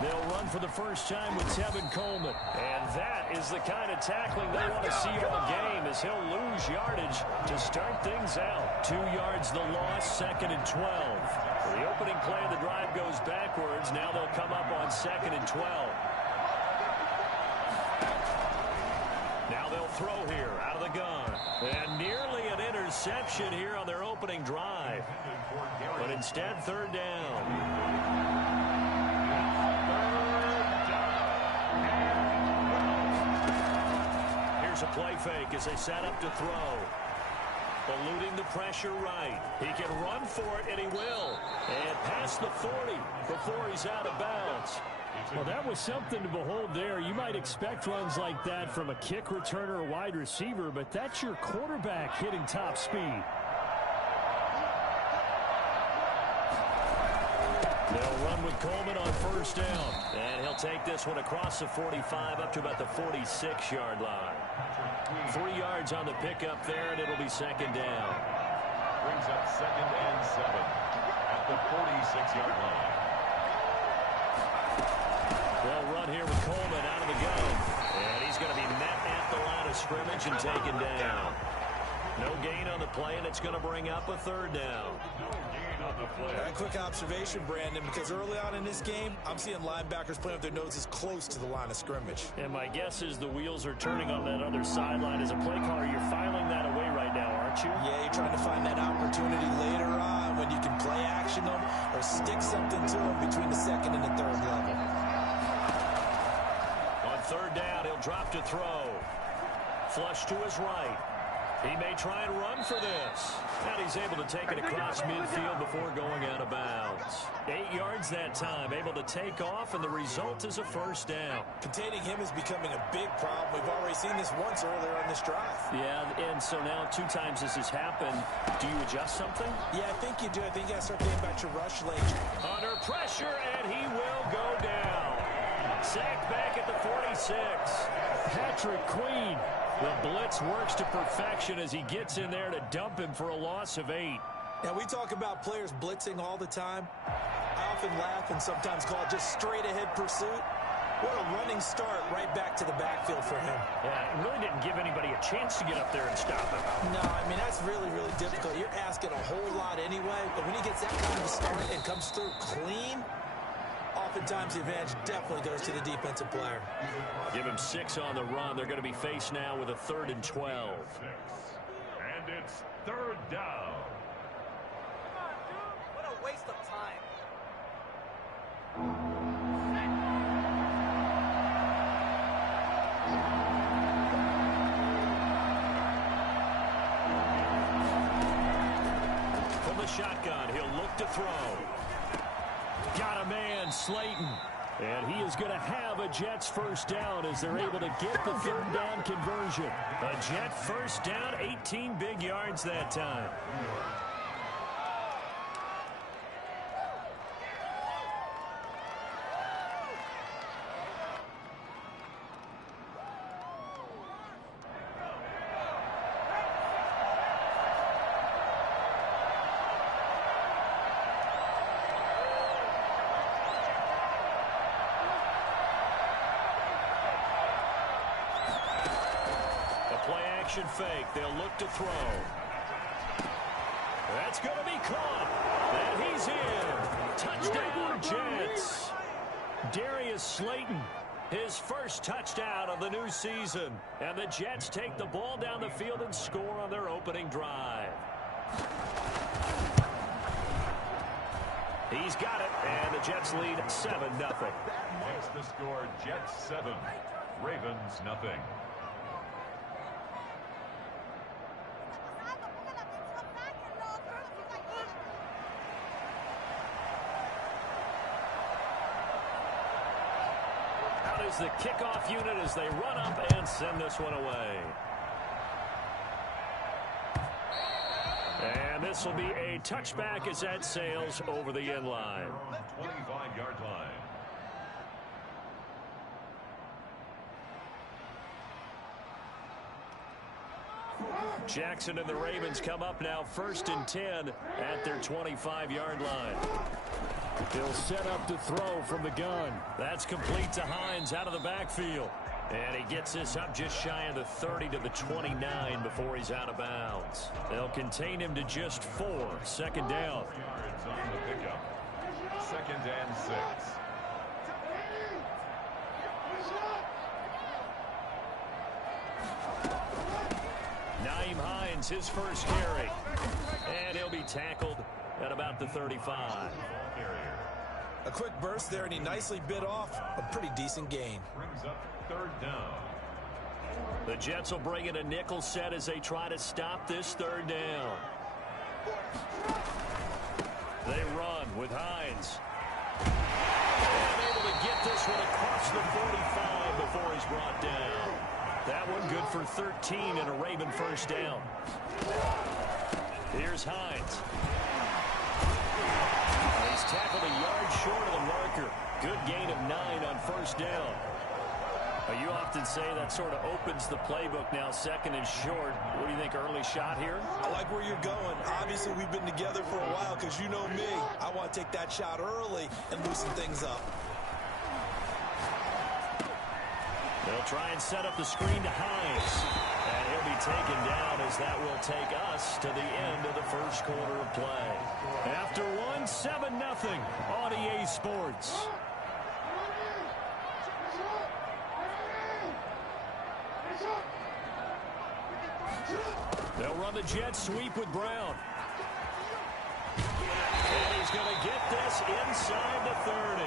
They'll run for the first time with Tevin Coleman. And that is the kind of tackling they want to see all game, as he'll lose yardage to start things out. 2 yards the loss, 2nd and 12. The opening play of the drive goes backwards. Now they'll come up on 2nd and 12. Now they'll throw here out of the gun. And nearly an interception here on their opening drive. But instead, 3rd down. Here's a play fake as they set up to throw. Eluding the pressure right. He can run for it, and he will. And past the 40 before he's out of bounds. Well, that was something to behold there. You might expect runs like that from a kick returner or wide receiver, but that's your quarterback hitting top speed. They'll run with Coleman on 1st down. And he'll take this one across the 45 up to about the 46-yard line. 3 yards on the pickup there, and it'll be 2nd down. Brings up 2nd and 7 at the 46-yard line. They'll run here with Coleman out of the gun. And he's going to be met at the line of scrimmage and taken down. No gain on the play, and it's going to bring up a 3rd down. A quick observation, Brandon, because early on in this game, I'm seeing linebackers playing with their noses close to the line of scrimmage. And my guess is the wheels are turning on that other sideline. As a play caller, you're filing that away right now, aren't you? Yeah, you're trying to find that opportunity later on when you can play action them or stick something to them between the 2nd and the 3rd level. On 3rd down, he'll drop to throw. Flush to his right. He may try and run for this. And he's able to take it across midfield before going out of bounds. 8 yards that time, able to take off, and the result is a 1st down. Containing him is becoming a big problem. We've already seen this once earlier on this drive. Yeah, and so now 2 times this has happened. Do you adjust something? Yeah, I think you do. I think you got to start thinking about your rush lane. Under pressure, and he will go down. Sacked back at the 46. Patrick Queen. The blitz works to perfection as he gets in there to dump him for a loss of 8. Now, we talk about players blitzing all the time. I often laugh and sometimes call it just straight-ahead pursuit. What a running start right back to the backfield for him. Yeah, it really didn't give anybody a chance to get up there and stop him. No, I mean, that's really, really difficult. You're asking a whole lot anyway, but when he gets that kind of a start and comes through clean, oftentimes the advantage definitely goes to the defensive player. Give him 6 on the run. They're going to be faced now with a 3rd and 12. And it's 3rd down. Come on, dude. What a waste of time. From the shotgun, he'll look to throw. Got a man, Slayton. And he is going to have a Jets 1st down as they're able to get the 3rd down conversion. A Jet 1st down, 18 big yards that time. Fake. They'll look to throw. That's going to be caught. And he's in. Touchdown, Jets. Darius Slayton, his 1st touchdown of the new season. And the Jets take the ball down the field and score on their opening drive. He's got it, and the Jets lead 7-0. Makes the score Jets 7, Ravens nothing. Is the kickoff unit as they run up and send this one away. And this will be a touchback as that sails over the end line. 25-yard line. Jackson and the Ravens come up now 1st and 10 at their 25-yard line. He'll set up to throw from the gun. That's complete to Hines out of the backfield. And he gets this up just shy of the 30 to the 29 before he's out of bounds. They'll contain him to just 4. Second down. Yards on the pickup. 2nd and 6. Nyheim Hines, his first carry. And he'll be tackled at about the 35. A quick burst there, and he nicely bit off a pretty decent gain. Brings up 3rd down. The Jets will bring in a nickel set as they try to stop this 3rd down. They run with Hines. And able to get this one across the 45 before he's brought down. That one good for 13 and a Raven first down. Here's Hines. He's tackled a yard short of the marker. Good gain of 9 on first down. You often say that sort of opens the playbook now, 2nd and short. What do you think, early shot here? I like where you're going. Obviously, we've been together for a while because you know me. I want to take that shot early and loosen things up. They'll try and set up the screen to Hines. And he'll be taken down as that will take us to the end of the first quarter of play. After one, 7-0 on EA Sports. They'll run the jet sweep with Brown. And he's going to get this inside the 30.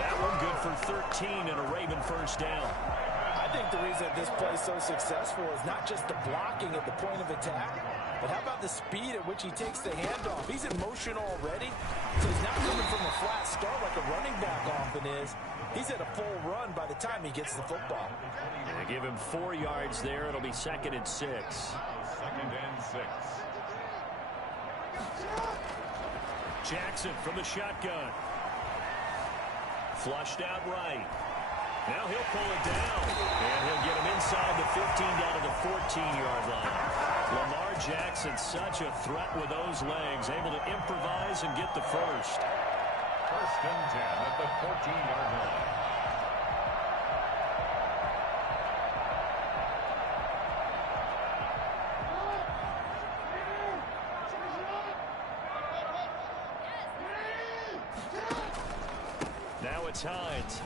That one good for 13 and a Raven first down. I think the reason that this play is so successful is not just the blocking at the point of attack, but how about the speed at which he takes the handoff? He's in motion already, so he's not coming from a flat start like a running back often is. He's at a full run by the time he gets the football. They give him 4 yards there. It'll be 2nd and 6. 2nd and 6. Jackson from the shotgun. Flushed out right. Now he'll pull it down. And he'll get him inside the 15 down to the 14-yard line. Lamar Jackson, such a threat with those legs, able to improvise and get the first. 1st and 10 at the 14-yard line. Now it's Hines.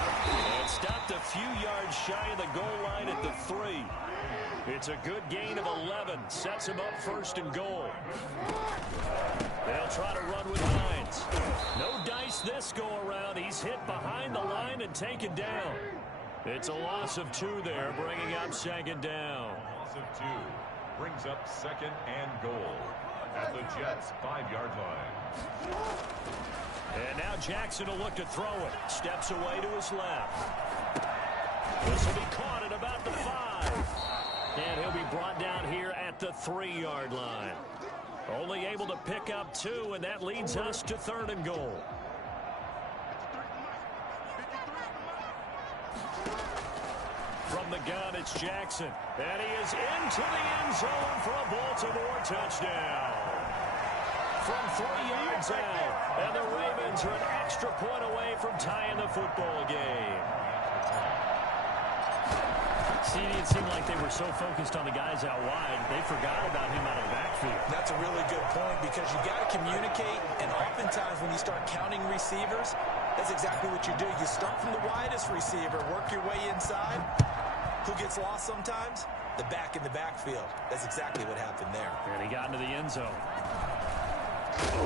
And stopped a few yards shy of the goal line at the 3. It's a good gain of 11. Sets him up 1st and goal. They'll try to run with Hines. No dice this go around. He's hit behind the line and taken down. It's a loss of 2 there, bringing up 2nd down. Loss of 2 brings up 2nd and goal at the Jets' 5-yard line. And now Jackson will look to throw it. Steps away to his left. This will be caught at about the 5. And he'll be brought down here at the 3-yard line. Only able to pick up 2, and that leads us to 3rd and goal. From the gun, it's Jackson. And he is into the end zone for a Baltimore touchdown. From 3 yards out. And the Ravens are an extra point away from tying the football game. See, it seemed like they were so focused on the guys out wide, they forgot about him out of the backfield. That's a really good point because you got to communicate, and oftentimes when you start counting receivers, that's exactly what you do. You start from the widest receiver, work your way inside. Who gets lost sometimes? The back in the backfield. That's exactly what happened there. And he got into the end zone.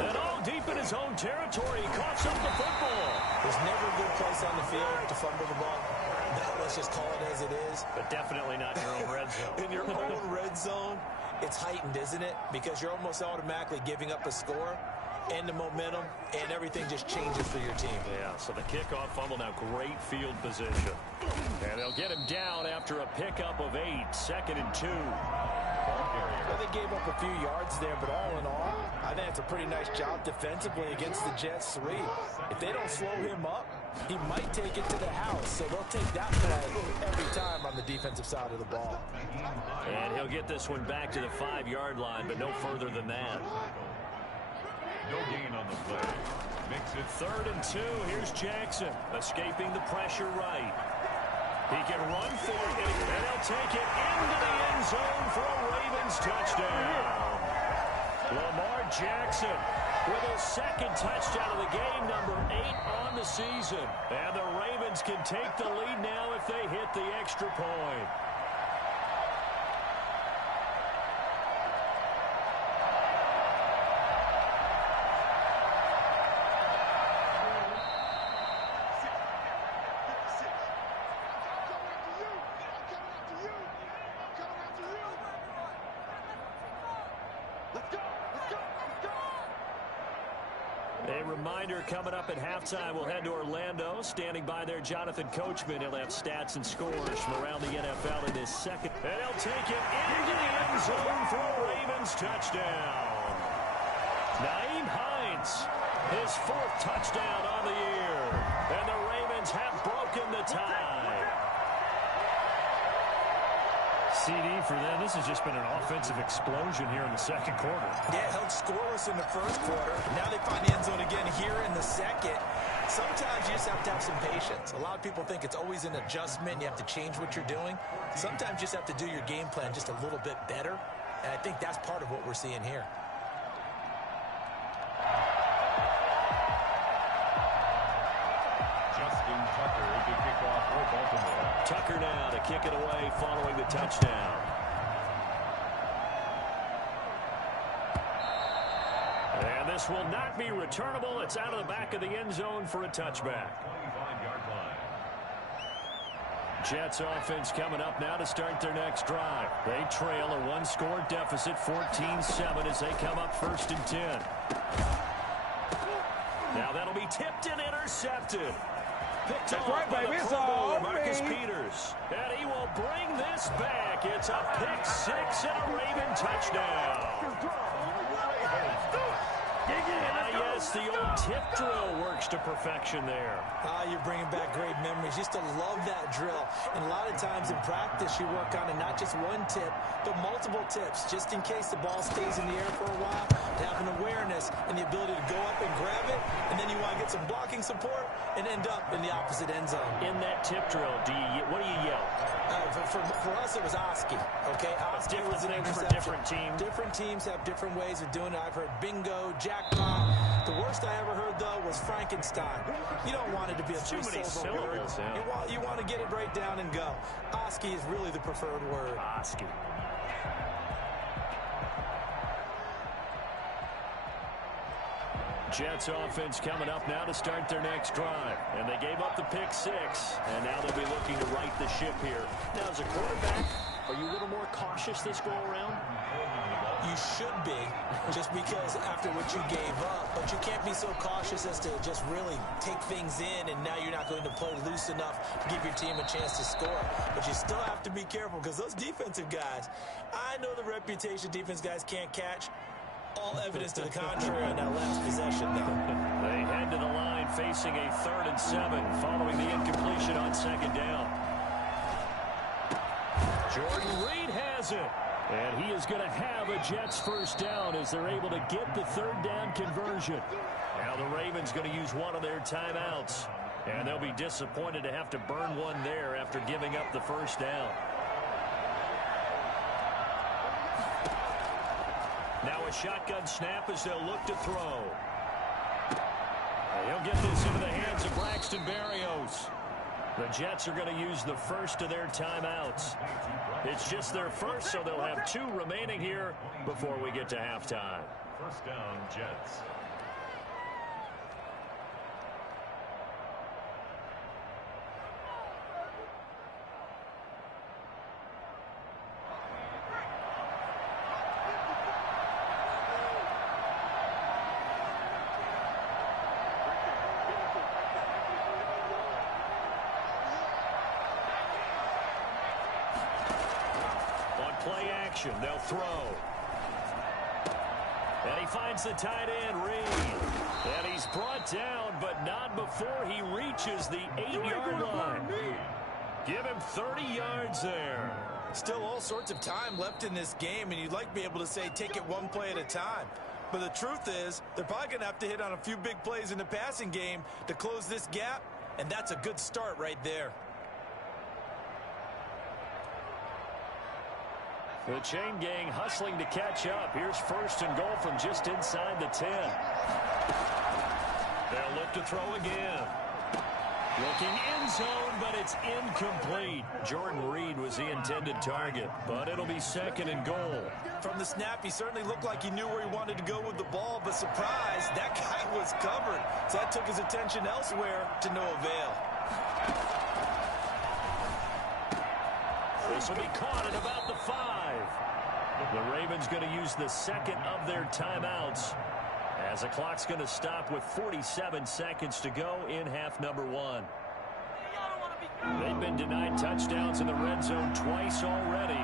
And all deep in his own territory, he coughs up the football. There's never a good place on the field to fumble the ball. No, let's just call it as it is. But definitely not in your own red zone. In your own red zone, it's heightened, isn't it? Because you're almost automatically giving up a score and the momentum, and everything just changes for your team. Yeah, so the kickoff fumble, now great field position. And they'll get him down after a pickup of 8, 2nd and 2. Well, they gave up a few yards there, but all in all, I think it's a pretty nice job defensively against the Jets' 3. If they don't slow him up, he might take it to the house, so they'll take that play every time on the defensive side of the ball. And he'll get this one back to the 5-yard line, but no further than that. No gain on the play. Makes it 3rd and 2. Here's Jackson escaping the pressure right. He can run for it, and he'll take it into the end zone for a Ravens touchdown. Lamar Jackson with his 2nd touchdown of the game, number 8 on the season. And the Ravens can take the lead now if they hit the extra point. A reminder coming up at halftime. We'll head to Orlando. Standing by there, Jonathan Coachman. He'll have stats and scores from around the NFL in his 2nd. And he'll take it into the end zone for a Ravens touchdown. Nyheim Hines, his 4th touchdown on the year. And the Ravens have broken the tie. CD for them. This has just been an offensive explosion here in the 2nd quarter. Yeah, held scoreless in the 1st quarter. Now they find the end zone again here in the 2nd. Sometimes you just have to have some patience. A lot of people think it's always an adjustment. You have to change what you're doing. Sometimes you just have to do your game plan just a little bit better. And I think that's part of what we're seeing here. Tucker now to kick it away following the touchdown. And this will not be returnable. It's out of the back of the end zone for a touchback. 25-yard line. Jets offense coming up now to start their next drive. They trail a 1-score deficit, 14-7 as they come up 1st and 10. Now that'll be tipped and intercepted. Picked off by the Pro Bowler, Marcus Peters. And he will bring this back. It's a pick 6 and a Raven touchdown. Yes, the old tip drill works to perfection there. You're bringing back great memories. Used to love that drill. And a lot of times in practice, you work on it, not just one tip, but multiple tips, just in case the ball stays in the air for a while, to have an awareness and the ability to go up and grab it, and then you want to get some blocking support and end up in the opposite end zone. In that tip drill, what do you yell? For us, it was Oski. Okay, Oski was an for different teams. Different teams have different ways of doing it. I've heard bingo, jackpot. The worst I ever heard, though, was Frankenstein. You don't want it to be a too many three-syllable word. syllables. You want to get it right down and go. Oski is really the preferred word. Oski. Jets offense coming up now to start their next drive. And they gave up the pick 6. And now they'll be looking to right the ship here. Now, as a quarterback, are you a little more cautious this go around? You should be, just because after what you gave up. But you can't be so cautious as to just really take things in, and now you're not going to play loose enough to give your team a chance to score. But you still have to be careful, because those defensive guys, I know the reputation defense guys can't catch. All evidence to the contrary on that last possession, though. They head to the line facing a 3rd and 7 following the incompletion on 2nd down. Jordan Reed has it. And he is going to have a Jets 1st down as they're able to get the 3rd down conversion. Now the Ravens going to use one of their timeouts. And they'll be disappointed to have to burn one there after giving up the 1st down. Now a shotgun snap as they'll look to throw. He'll get this into the hands of Braxton Berrios. The Jets are going to use the 1st of their timeouts. It's just their 1st, so they'll have 2 remaining here before we get to halftime. 1st down, Jets. Play action, they'll throw. And he finds the tight end, Reed. And he's brought down, but not before he reaches the 8-yard line. Give him 30 yards there. Still all sorts of time left in this game, and you'd like to be able to say take it one play at a time. But the truth is, they're probably going to have to hit on a few big plays in the passing game to close this gap, and that's a good start right there. The chain gang hustling to catch up. Here's first and goal from just inside the 10. They'll look to throw again. Looking end zone, but it's incomplete. Jordan Reed was the intended target, but it'll be second and goal. From the snap, he certainly looked like he knew where he wanted to go with the ball, but surprise, that guy was covered. So that took his attention elsewhere to no avail. This will be caught at about the 5. The Ravens going to use the second of their timeouts, as the clock's going to stop with 47 seconds to go in half number 1. They've been denied touchdowns in the red zone twice already.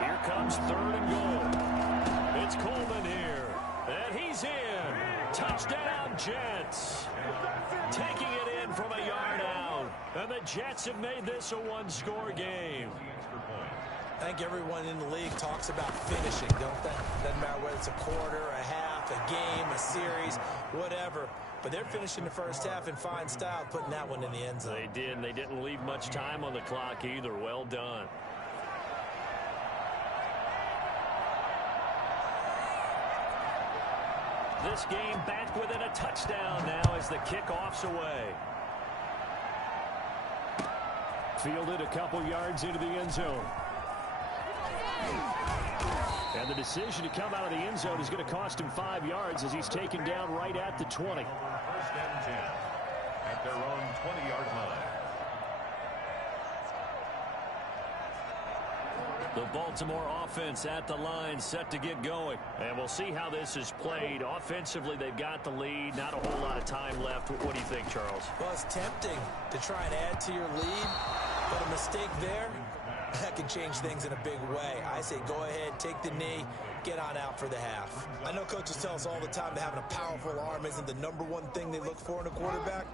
Here comes third and goal. It's Coleman here, and he's in. Touchdown, Jets. Taking it in from a yard out. And the Jets have made this a one-score game. I think everyone in the league talks about finishing, don't they? Doesn't matter whether it's a quarter, a half, a game, a series, whatever. But they're finishing the first half in fine style, putting that one in the end zone. They did, and they didn't leave much time on the clock either. Well done. This game back within a touchdown now as the kickoff's away. Fielded a couple yards into the end zone. And the decision to come out of the end zone is going to cost him 5 yards as he's taken down right at the 20. First and 10 at their own 20-yard line. The Baltimore offense at the line, set to get going. And we'll see how this is played. Offensively, they've got the lead. Not a whole lot of time left. What do you think, Charles? Well, it's tempting to try and add to your lead, but a mistake there, that can change things in a big way. I say go ahead, take the knee, get on out for the half. I know coaches tell us all the time that having a powerful arm isn't the #1 thing they look for in a quarterback.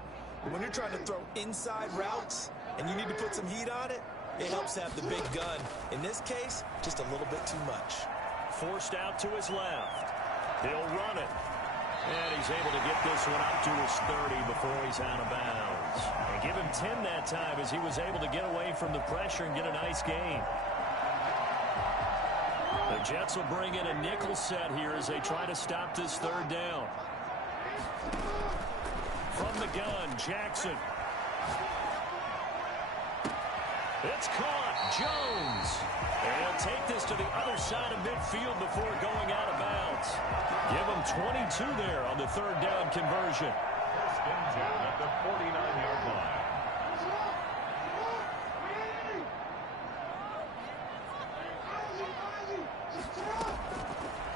But when you're trying to throw inside routes and you need to put some heat on it, it helps have the big gun. In this case, just a little bit too much. Forced out to his left. He'll run it. And he's able to get this one up to his 30 before he's out of bounds. And give him 10 that time as he was able to get away from the pressure and get a nice gain. The Jets will bring in a nickel set here as they try to stop this third down. From the gun, Jackson. It's caught. Jones. And he'll take this to the other side of midfield before going out of bounds. Give him 22 there on the third down conversion. First and 10 at the 49-yard line.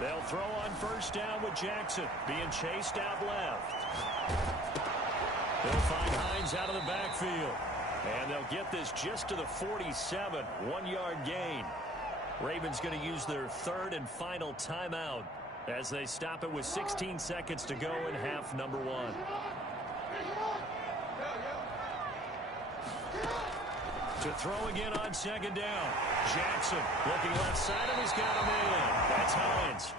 They'll throw on first down with Jackson being chased out left. They'll find Hines out of the backfield. And they'll get this just to the 47, 1-yard gain. Ravens going to use their third and final timeout as they stop it with 16 seconds to go in half number 1. To throw again on second down. Jackson looking left side, and he's got him in. That's Hines.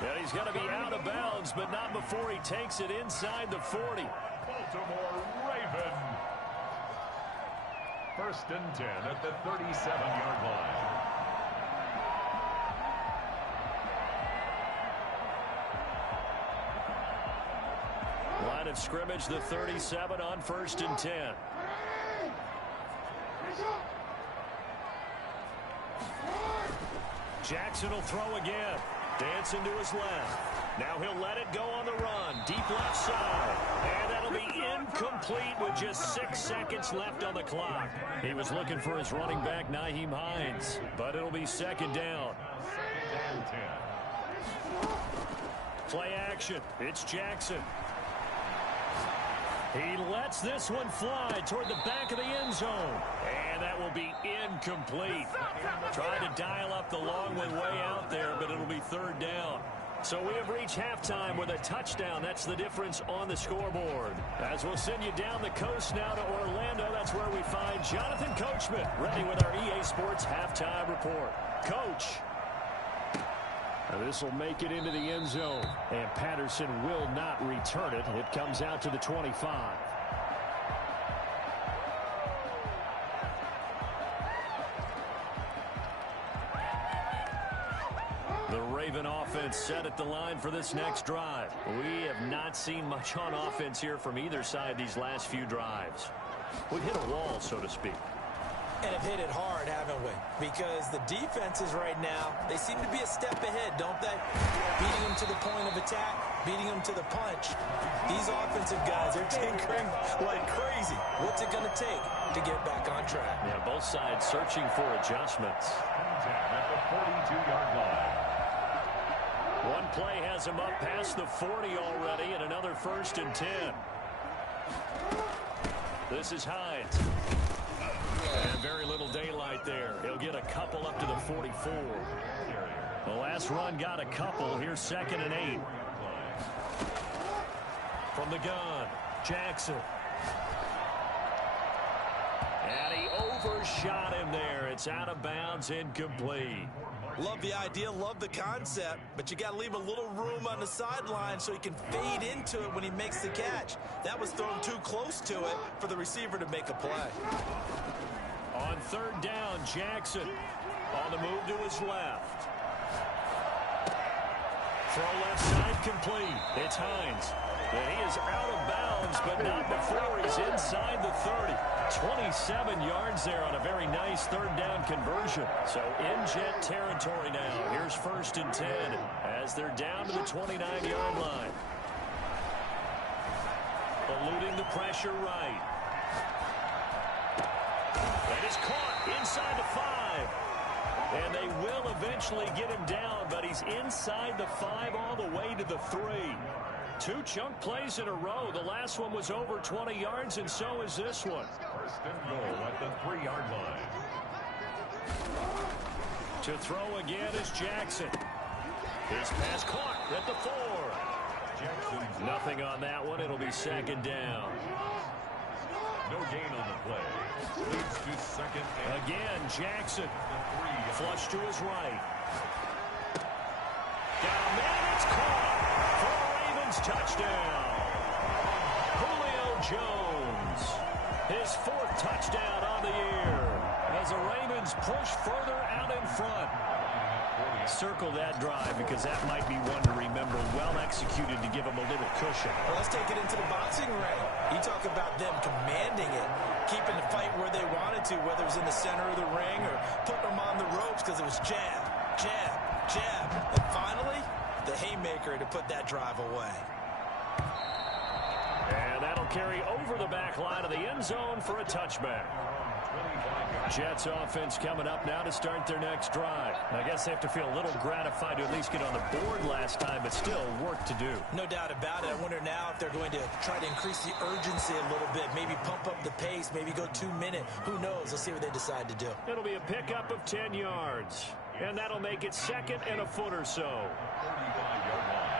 And he's going to be out of bounds, but not before he takes it inside the 40. Baltimore Ravens. First and 10 at the 37-yard line. Line of scrimmage, the 37 on first and 10. Jackson will throw again. Dancing to his left. Now he'll let it go on the run. Deep left side. And that'll be incomplete with just 6 seconds left on the clock. He was looking for his running back, Nyheim Hines. But it'll be second down. Second and 10. Play action. It's Jackson. He lets this one fly toward the back of the end zone. And that will be incomplete. Trying to dial up the long one way out there, but it'll be third down. So we have reached halftime with a touchdown. That's the difference on the scoreboard. As we'll send you down the coast now to Orlando, that's where we find Jonathan Coachman ready with our EA Sports Halftime Report. Coach. This will make it into the end zone. And Patterson will not return it. It comes out to the 25. The Raven offense set at the line for this next drive. We have not seen much on offense here from either side these last few drives. We've hit a wall, so to speak. And have hit it hard, haven't we? Because the defenses right now, they seem to be a step ahead, don't they? Beating them to the point of attack, beating them to the punch. These offensive guys are tinkering like crazy. What's it going to take to get back on track? Yeah, both sides searching for adjustments. At the 42-yard line. One play has him up past the 40 already, and another 1st and 10. This is Hines. And very little daylight there. He'll get a couple up to the 44. The last run got a couple. Here's 2nd and 8. From the gun, Jackson. And he overshot him there. It's out of bounds, incomplete. Love the idea, love the concept, but you got to leave a little room on the sideline so he can fade into it when he makes the catch. That was thrown too close to it for the receiver to make a play. On 3rd down, Jackson on the move to his left. Throw left side complete. It's Hines. And he is out of bounds, but not before he's inside the 30. 27 yards there on a very nice 3rd down conversion. So in jet territory now. Here's 1st and 10 as they're down to the 29-yard line. Eluding the pressure right. That is caught inside the 5. And they will eventually get him down, but he's inside the 5 all the way to the 3. 2 chunk plays in a row. The last one was over 20 yards, and so is this one. 1st and goal at the 3-yard line. To throw again is Jackson. His pass caught at the 4. Jackson's Nothing on that one. It'll be 2nd down. no gain on the play. Leads to 2nd and Again, Jackson. 3. Flush to his right. Down there, it's caught. For a Ravens touchdown. Julio Jones. His 4th touchdown on the year. As the Ravens push further out in front. Circle that drive because that might be one to remember. Well executed to give him a little cushion. Well, let's take it into the boxing ring. You talk about them commanding it, keeping the fight where they wanted to, whether it was in the center of the ring or putting them on the ropes because it was jab, jab, jab. And finally, the haymaker to put that drive away. And that'll carry over the back line of the end zone for a touchback. Jets offense coming up now to start their next drive. I guess they have to feel a little gratified to at least get on the board last time, but still work to do. No doubt about it. I wonder now if they're going to try to increase the urgency a little bit, maybe pump up the pace, maybe go 2-minute. Who knows? Let's see what they decide to do. It'll be a pickup of 10 yards, and that'll make it 2nd and a foot or so. 35-yard line.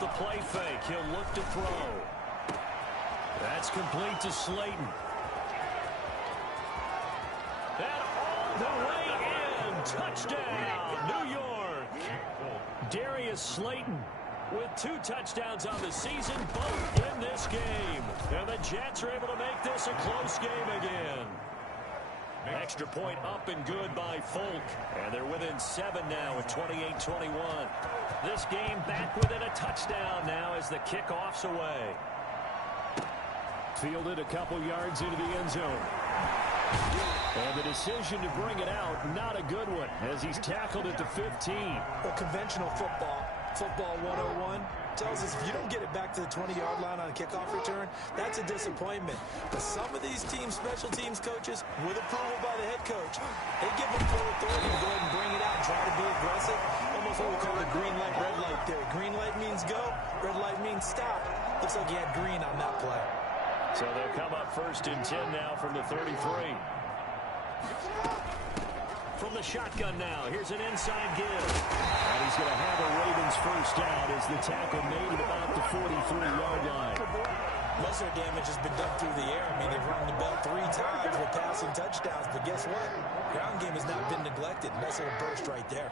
The play fake. He'll look to throw. That's complete to Slayton. And all the way in. Touchdown, New York. Darius Slayton with 2 touchdowns on the season, both in this game. And the Jets are able to make this a close game again. Extra point up and good by Folk. And they're within 7 now at 28-21. This game back within a touchdown now as the kickoff's away. Fielded a couple yards into the end zone. And the decision to bring it out, not a good one, as he's tackled at the 15. Well, conventional football 101, tells us if you don't get it back to the 20-yard line on a kickoff return, that's a disappointment. But some of these teams, special teams coaches, with approval by the head coach, they give them full authority to go ahead and bring it out and try to be aggressive. Almost what we call the green light, red light theory. Green light means go, red light means stop. Looks like he had green on that play. So they'll come up 1st and 10 now from the 33. From the shotgun now, here's an inside give. And he's going to have a Ravens 1st down as the tackle made at about the 43-yard line. Most of their damage has been done through the air. I mean, they've rung the bell 3 times with passing touchdowns, but guess what? Ground game has not been neglected. Nice little burst right there.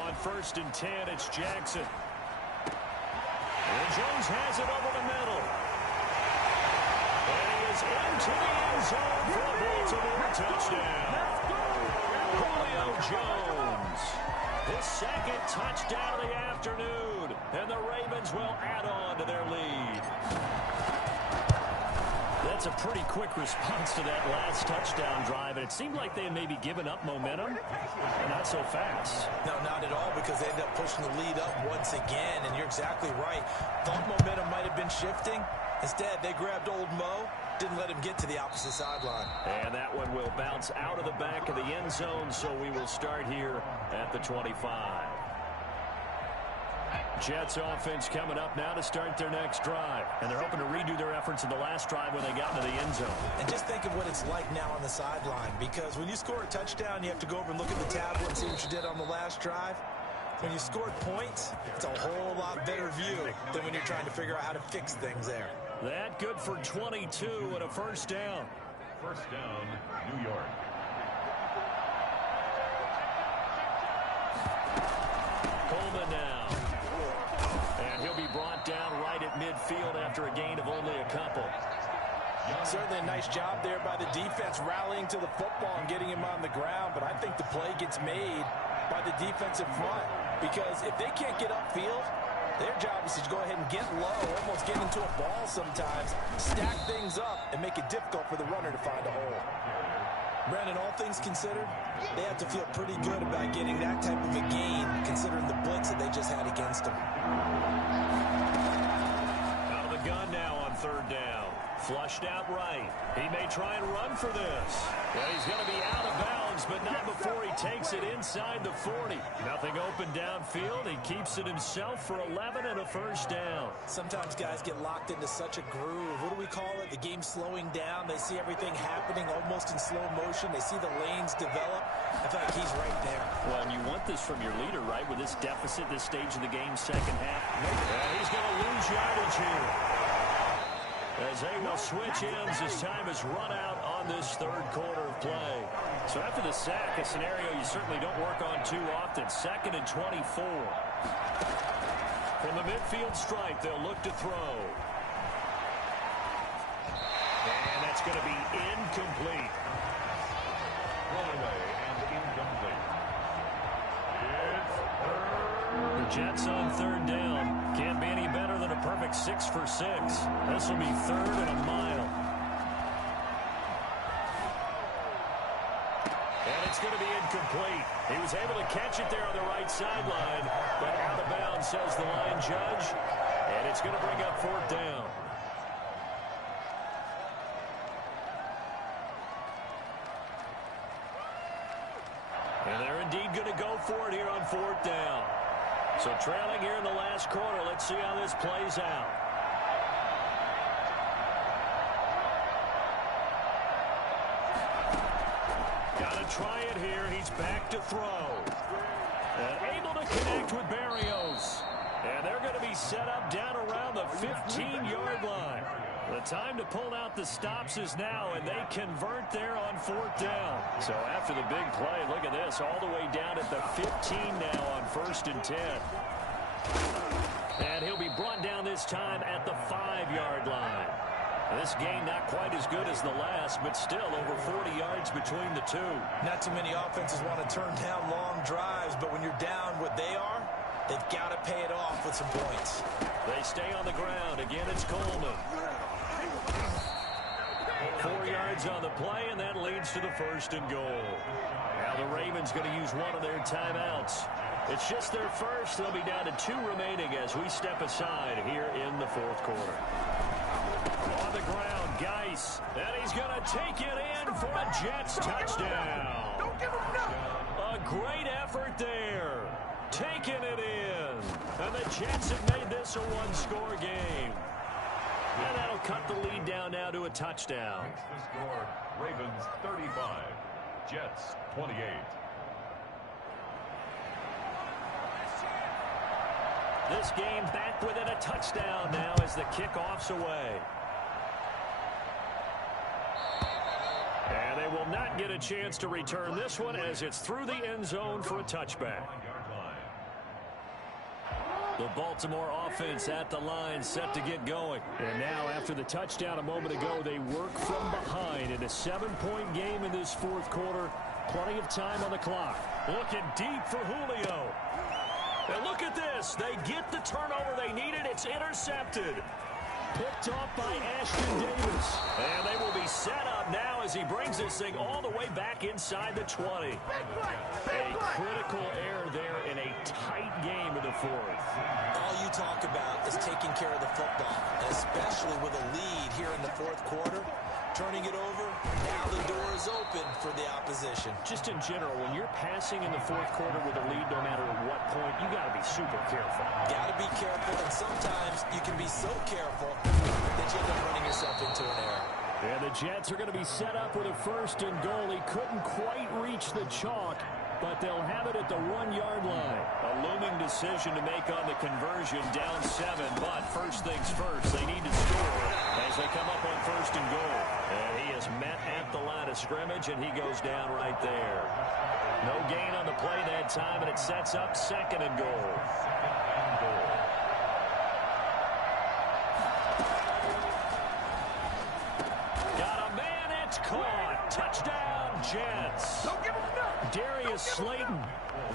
On 1st and 10, it's Jackson. And Jones has it over the middle. And he is into the end zone for a Baltimore touchdown. Julio Jones. His 2nd touchdown of the afternoon. And the Ravens will add on to their lead. That's a pretty quick response to that last touchdown drive. And it seemed like they had maybe given up momentum. And not so fast. No, not at all, because they ended up pushing the lead up once again. And you're exactly right. Thought momentum might have been shifting. Instead, they grabbed old Mo. Didn't let him get to the opposite sideline. And that one will bounce out of the back of the end zone, so we will start here at the 25. Jets offense coming up now to start their next drive. And they're hoping to redo their efforts in the last drive when they got into the end zone. And just think of what it's like now on the sideline, because when you score a touchdown, you have to go over and look at the tablet and see what you did on the last drive. When you scored points, it's a whole lot better view than when you're trying to figure out how to fix things there. That good for 22 and a first down. First down, New York. Coleman now. And he'll be brought down right at midfield after a gain of only a couple. Certainly a nice job there by the defense rallying to the football and getting him on the ground, but I think the play gets made by the defensive front, because if they can't get upfield, their job is to go ahead and get low, almost get into a ball sometimes, stack things up, and make it difficult for the runner to find a hole. Brandon, all things considered, they have to feel pretty good about getting that type of a gain, considering the blitz that they just had against them. Out of the gun now on 3rd down. Flushed out right. He may try and run for this. Well, he's going to be out of bounds, but not before he takes it inside the 40. Nothing open downfield. He keeps it himself for 11 and a first down. Sometimes guys get locked into such a groove. What do we call it? The game slowing down. They see everything happening almost in slow motion. They see the lanes develop. I feel like he's right there. Well, and you want this from your leader, right? With this deficit, this stage of the game, second half. He's going to lose yardage here, as they will switch ends as time has run out on this 3rd quarter of play. So after the sack, a scenario you certainly don't work on too often. 2nd and 24. From the midfield stripe, they'll look to throw. And that's going to be incomplete. Roll away and incomplete. The Jets on 3rd down. Can't be any better than a perfect 6 for 6. This will be 3rd and a mile. And it's going to be incomplete. He was able to catch it there on the right sideline, but out of bounds, says the line judge. And it's going to bring up 4th down. And they're indeed going to go for it here on 4th down. So trailing here in the last quarter. Let's see how this plays out. Got to try it here. He's back to throw. And able to connect with Barrios. And they're going to be set up down around the 15-yard line. The time to pull out the stops is now, and they convert there on 4th down. So after the big play, look at this, all the way down at the 15 now on 1st and 10. And he'll be brought down this time at the 5-yard line. This game not quite as good as the last, but still over 40 yards between the two. Not too many offenses want to turn down long drives, but when you're down what they are, they've got to pay it off with some points. They stay on the ground. Again, it's Coleman. 4 yards on the play, and that leads to the 1st and goal. Now the Ravens going to use one of their timeouts. It's just their first. They'll be down to 2 remaining as we step aside here in the 4th quarter. On the ground, Geis. And he's going to take it in for a Jets touchdown. A great effort there. Taking it in. And the Jets have made this a one-score game. And that'll cut the lead down now to a touchdown. The score, Ravens 35, Jets 28. This game back within a touchdown now as the kickoff's away. And they will not get a chance to return this one as it's through the end zone for a touchback. The Baltimore offense at the line set to get going. And now after the touchdown a moment ago, they work from behind in a 7-point game in this fourth quarter. Plenty of time on the clock. Looking deep for Julio. And look at this. They get the turnover they needed. It's intercepted. Picked off by Ashton Davis. And they will be set up now as he brings this thing all the way back inside the 20. A critical error there in a tight game in the fourth. All you talk about is taking care of the football, especially with a lead here in the fourth quarter. Turning it over, now the door is open for the opposition. Just in general, when you're passing in the fourth quarter with a lead, no matter at what point, you got to be super careful. Got to be careful, and sometimes you can be so careful that you end up running yourself into an error. And the Jets are going to be set up with a first and goal. He couldn't quite reach the chalk, but they'll have it at the 1-yard line. A looming decision to make on the conversion, down 7, but first things first, they need to score as they come up on first and goal. And he is met at the line of scrimmage, and he goes down right there. No gain on the play that time, and it sets up second and goal. Got a man, it's caught. Touchdown, Jets. Don't give him enough. Darius Slayton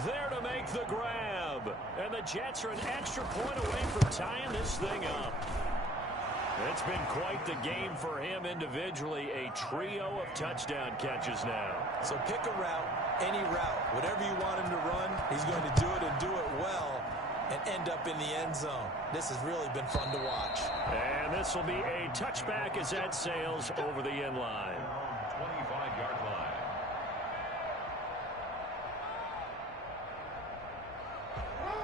there to make the grab. And the Jets are an extra point away from tying this thing up. It's been quite the game for him individually. A trio of touchdown catches now. So pick a route, any route. Whatever you want him to run, he's going to do it and do it well and end up in the end zone. This has really been fun to watch. And this will be a touchback as that sails over the end line. 25-yard line.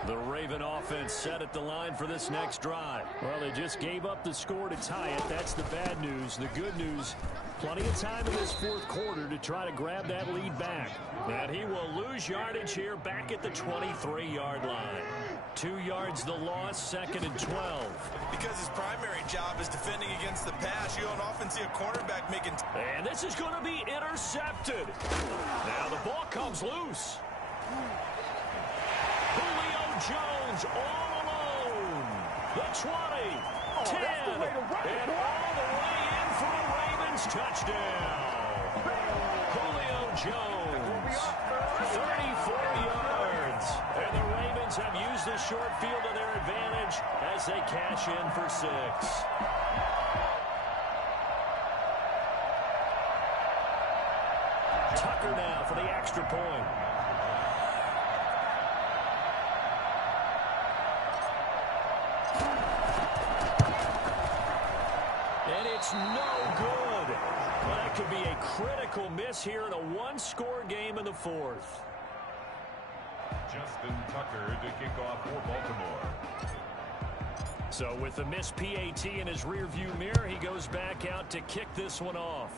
The Raven offense set at the line for this next drive. Well, they just gave up the score to tie it. That's the bad news. The good news, plenty of time in this fourth quarter to try to grab that lead back. And he will lose yardage here back at the 23-yard line. 2 yards the loss, second and 12. Because his primary job is defending against the pass. You don't often see a cornerback making... And this is going to be intercepted. Now the ball comes loose. Julio Jones all alone. The 20, 10, and all the way in for the Ravens touchdown. Julio Jones, 34 yards. And the Ravens have used the short field to their advantage as they cash in for 6. Tucker now for the extra point. And it's no good. Well, that could be a critical miss here in a one-score game in the fourth. Justin Tucker to kick off for Baltimore. So with the missed PAT in his rearview mirror, he goes back out to kick this one off.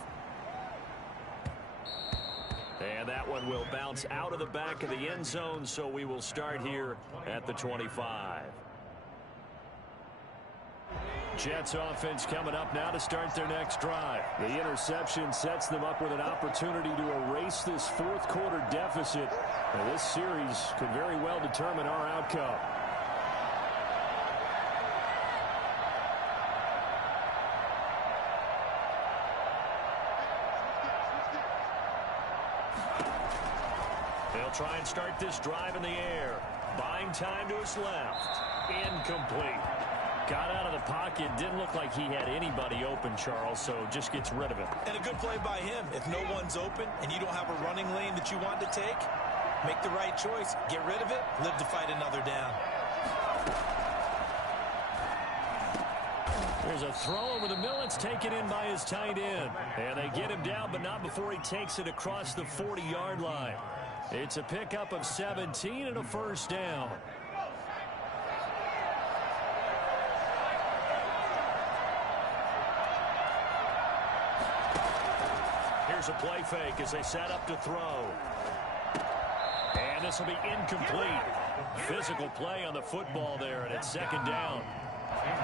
And that one will bounce out of the back of the end zone, so we will start here at the 25. Jets offense coming up now to start their next drive. The interception sets them up with an opportunity to erase this fourth quarter deficit. And this series could very well determine our outcome. They'll try and start this drive in the air. Buying time to his left. Incomplete. Got out of the pocket. Didn't look like he had anybody open, Charles, so just gets rid of it. And a good play by him. If no one's open and you don't have a running lane that you want to take, make the right choice. Get rid of it. Live to fight another down. There's a throw over the middle. It's taken in by his tight end. And they get him down, but not before he takes it across the 40-yard line. It's a pickup of 17 and a first down. Here's a play fake as they set up to throw. And this will be incomplete. Physical play on the football there, and it's second down.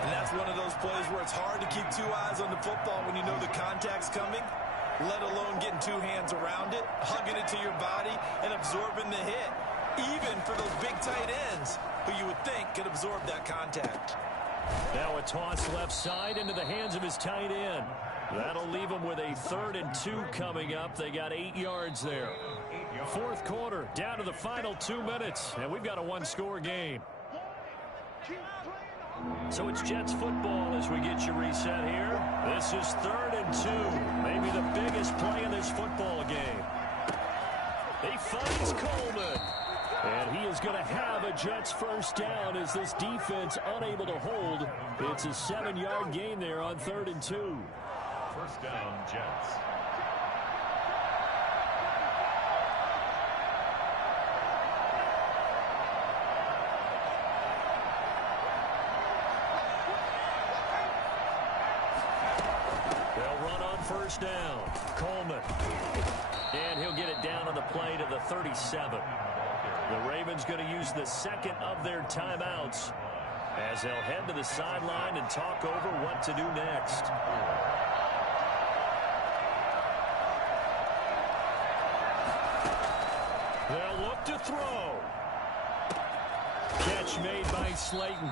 And that's one of those plays where it's hard to keep two eyes on the football when you know the contact's coming, let alone getting two hands around it, hugging it to your body, and absorbing the hit, even for those big tight ends who you would think could absorb that contact. Now a toss left side into the hands of his tight end. That'll leave him with a 3rd and 2 coming up. They got 8 yards there. Fourth quarter, down to the final 2 minutes, and we've got a one-score game. So it's Jets football as we get you reset here. This is 3rd and 2, maybe the biggest play in this football game. He finds Coleman. And he is going to have a Jets first down as this defense unable to hold. It's a 7-yard gain there on 3rd and 2. First down, Jets. They'll run on first down. Coleman. And he'll get it down on the play to the 37. The Ravens going to use the second of their timeouts as they'll head to the sideline and talk over what to do next. They'll look to throw. Catch made by Slayton.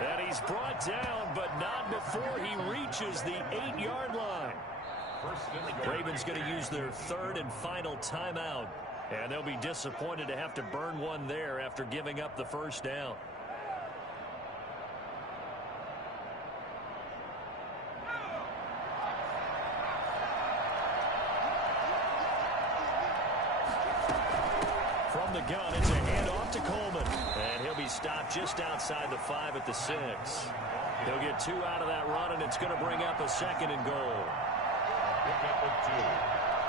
And he's brought down, but not before he reaches the 8-yard line. Ravens going to use their 3rd and final timeout. And they'll be disappointed to have to burn one there after giving up the first down. From the gun, it's a handoff to Coleman. And he'll be stopped just outside the 5 at the 6. He'll get 2 out of that run, and it's going to bring up a 2nd and goal. Pick up with 2.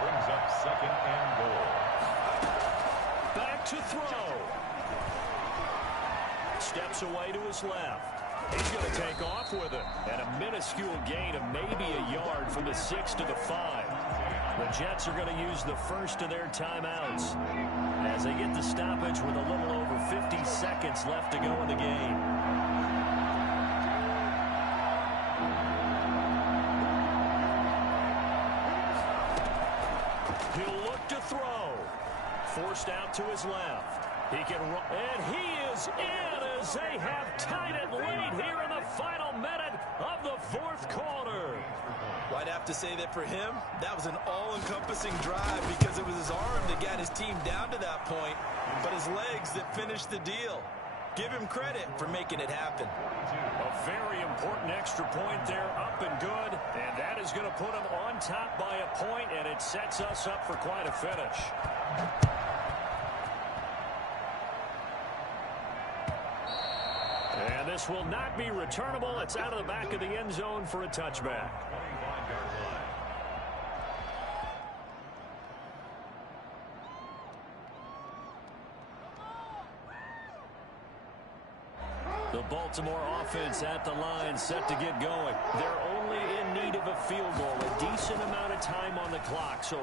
Brings up 2nd and goal. Back to throw. Steps away to his left. He's going to take off with it. And a minuscule gain of maybe a yard from the 6 to the 5. The Jets are going to use the first of their timeouts as they get the stoppage with a little over 50 seconds left to go in the game. He'll look to throw. Forced out to his left. He can run, and he is in as they have tied it late here in the final minute of the fourth quarter. Well, I'd have to say that for him, that was an all-encompassing drive because it was his arm that got his team down to that point, but his legs that finished the deal. Give him credit for making it happen. A very important extra point there, up and good, and that is going to put him on top by a point, and it sets us up for quite a finish. And this will not be returnable. It's out of the back of the end zone for a touchback. The Baltimore offense at the line, set to get going. They're only in need of a field goal, a decent amount of time on the clock. So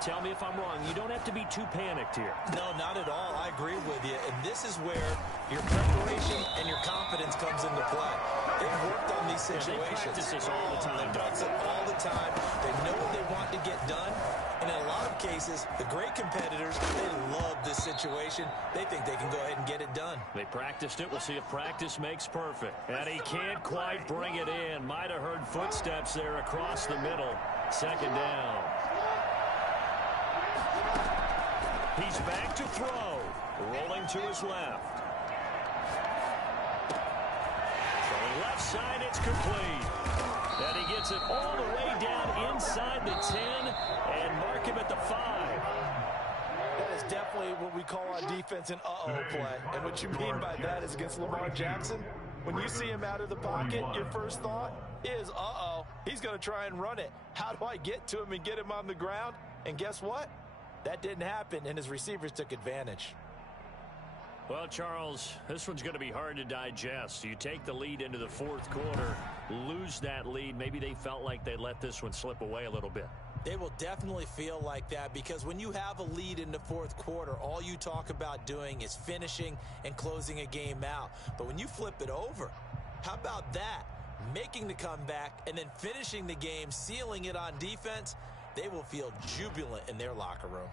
tell me if I'm wrong. You don't have to be too panicked here. No, not at all. I agree with you. And this is where your preparation and your confidence comes into play. They've worked on these situations. They practice this all the time. They practice it all the time. They know what they want to get done. And in a lot of cases, the great competitors, they love this situation. They think they can go ahead and get it done. They practiced it. We'll see if practice makes perfect. And he can't quite bring it in. Might have heard footsteps there across the middle. Second down. He's back to throw. Rolling to his left. From left side, it's complete. And he gets it all the way down inside the 10 and mark him at the 5. That is definitely what we call on defense an uh-oh play. And what you mean by that is against Lamar Jackson, when you see him out of the pocket, your first thought is, uh-oh, he's going to try and run it. How do I get to him and get him on the ground? And guess what? That didn't happen, and his receivers took advantage. Well, Charles, this one's going to be hard to digest. You take the lead into the fourth quarter, lose that lead. Maybe they felt like they let this one slip away a little bit. They will definitely feel like that because when you have a lead in the fourth quarter, all you talk about doing is finishing and closing a game out. But when you flip it over, how about that? Making the comeback and then finishing the game, sealing it on defense, they will feel jubilant in their locker room.